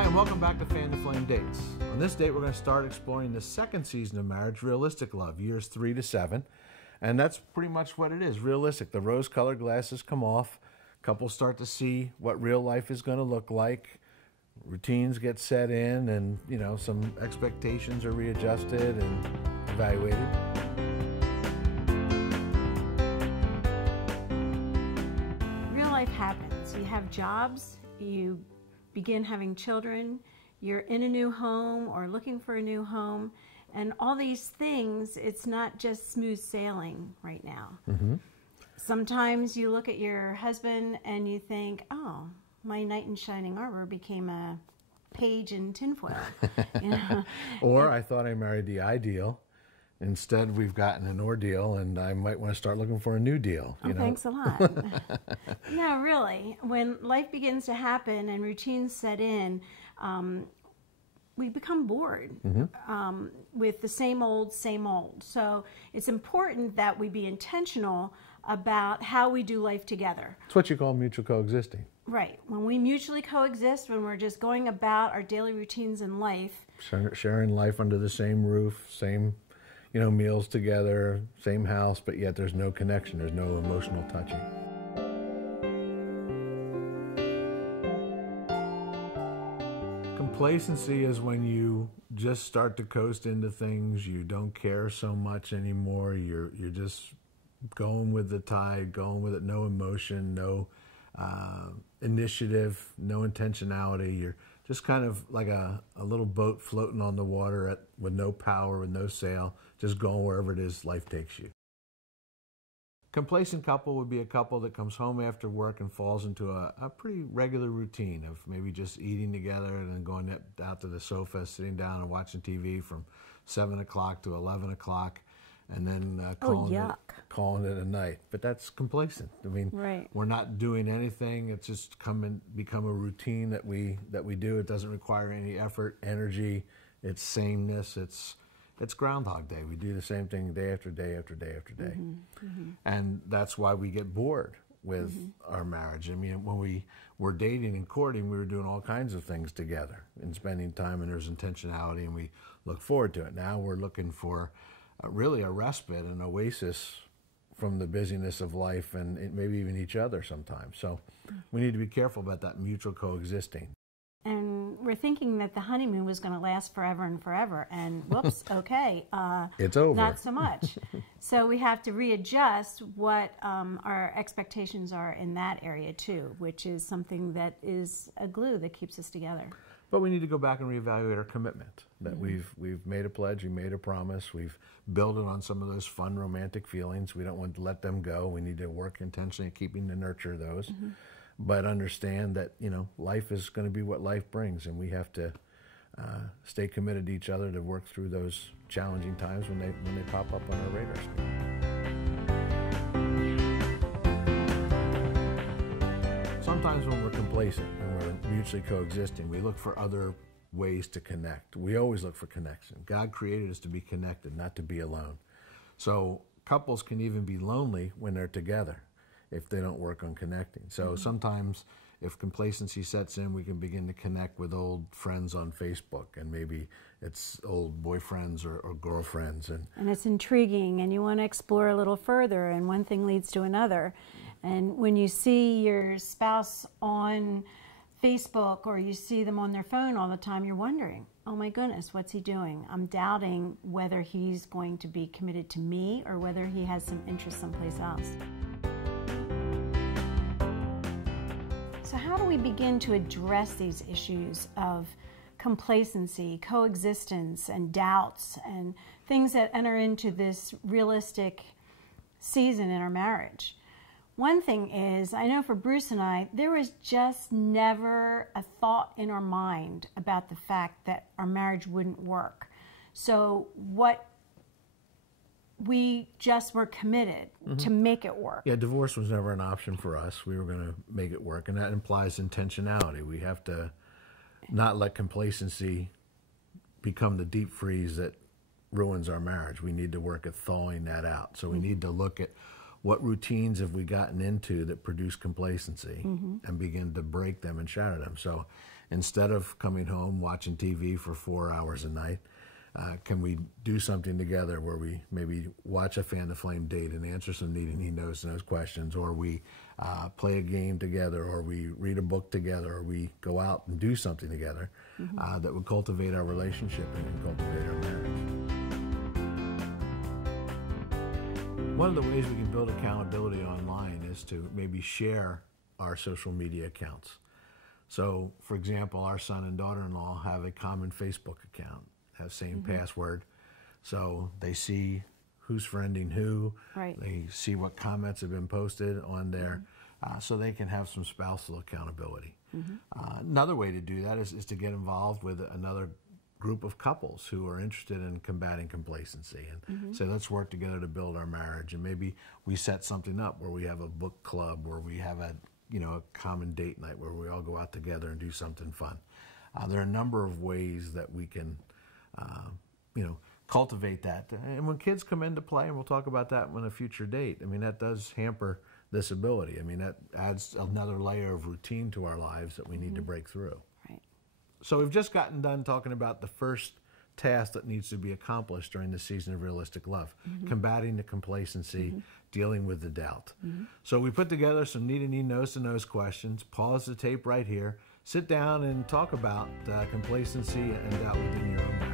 Hi, and welcome back to Fan to Flame Dates. On this date, we're going to start exploring the second season of marriage, realistic love, years 3 to 7. And that's pretty much what it is, realistic. The rose-colored glasses come off. Couples start to see what real life is going to look like. Routines get set in, and, you know, some expectations are readjusted and evaluated. Real life happens. You have jobs, you begin having children, you're in a new home or looking for a new home, and all these things, it's not just smooth sailing right now. Mm-hmm. Sometimes you look at your husband and you think, oh, my knight in shining armor became a page in tinfoil. You know? Or I thought I married the ideal. Instead, we've gotten an ordeal, and I might want to start looking for a new deal. You know? Thanks a lot. No, really. When life begins to happen and routines set in, we become bored with the same old, same old. So it's important that we be intentional about how we do life together. It's what you call mutual coexisting. Right. When we mutually coexist, when we're just going about our daily routines in life. Sharing life under the same roof, same, you know, meals together, same house, but yet there's no connection, there's no emotional touching. Complacency is when you just start to coast into things, you don't care so much anymore, you're just going with the tide, going with it, no emotion, no initiative, no intentionality. You're just kind of like a little boat floating on the water with no power, with no sail, just going wherever it is life takes you. Complacent couple would be a couple that comes home after work and falls into a pretty regular routine of maybe just eating together and then going out to the sofa, sitting down and watching TV from 7 o'clock to 11 o'clock. And then calling it a night. But that's complacent. I mean, We're not doing anything. It's just become a routine that we do. It doesn't require any effort, energy. It's sameness. It's Groundhog Day. We do the same thing day after day after day after day. Mm-hmm. Mm-hmm. And that's why we get bored with our marriage. I mean, when we were dating and courting, we were doing all kinds of things together and spending time, and there's intentionality, and we look forward to it. Now we're looking for really a respite, an oasis from the busyness of life and maybe even each other sometimes. So we need to be careful about that mutual coexisting. And we're thinking that the honeymoon was going to last forever and forever, and whoops, okay. It's over. Not so much. So we have to readjust what our expectations are in that area too, which is something that is a glue that keeps us together. But we need to go back and reevaluate our commitment. That we've made a pledge, we made a promise, we've built it on some of those fun romantic feelings. We don't want to let them go. We need to work intentionally at keeping to nurture those. But understand that, you know, life is going to be what life brings, and we have to stay committed to each other to work through those challenging times when they pop up on our radar screen. Sometimes when we're complacent and we're mutually coexisting, we look for other ways to connect. We always look for connection. God created us to be connected, not to be alone. So couples can even be lonely when they're together if they don't work on connecting. So sometimes if complacency sets in, we can begin to connect with old friends on Facebook, and maybe it's old boyfriends or girlfriends. And it's intriguing, and you want to explore a little further, and one thing leads to another. And when you see your spouse on Facebook or you see them on their phone all the time, you're wondering, oh my goodness, what's he doing? I'm doubting whether he's going to be committed to me or whether he has some interest someplace else. So how do we begin to address these issues of complacency, coexistence, and doubts, and things that enter into this realistic season in our marriage? One thing is, I know for Bruce and I, there was just never a thought in our mind about the fact that our marriage wouldn't work. So we just were committed to make it work. Yeah, divorce was never an option for us. We were going to make it work, and that implies intentionality. We have to not let complacency become the deep freeze that ruins our marriage. We need to work at thawing that out. So we need to look at what routines have we gotten into that produce complacency and begin to break them and shatter them. So instead of coming home watching TV for 4 hours a night, can we do something together where we maybe watch a Fan the Flame date and answer some need and he knows questions, or we play a game together, or we read a book together, or we go out and do something together that would cultivate our relationship and cultivate our marriage. One of the ways we can build accountability online is to maybe share our social media accounts. So, for example, our son and daughter-in-law have a common Facebook account, have same password, so they see who's friending who, they see what comments have been posted on there, so they can have some spousal accountability. Another way to do that is to get involved with another group of couples who are interested in combating complacency and say, let's work together to build our marriage. And maybe we set something up where we have a book club, where we have a common date night where we all go out together and do something fun. There are a number of ways that we can cultivate that. And when kids come into play, and we'll talk about that on a future date, I mean, that does hamper this ability. I mean, that adds another layer of routine to our lives that we need to break through. Right. So we've just gotten done talking about the first task that needs to be accomplished during the season of realistic love, combating the complacency, dealing with the doubt. So we put together some need and need, knows to knows questions. Pause the tape right here. Sit down and talk about complacency and doubt within your own marriage.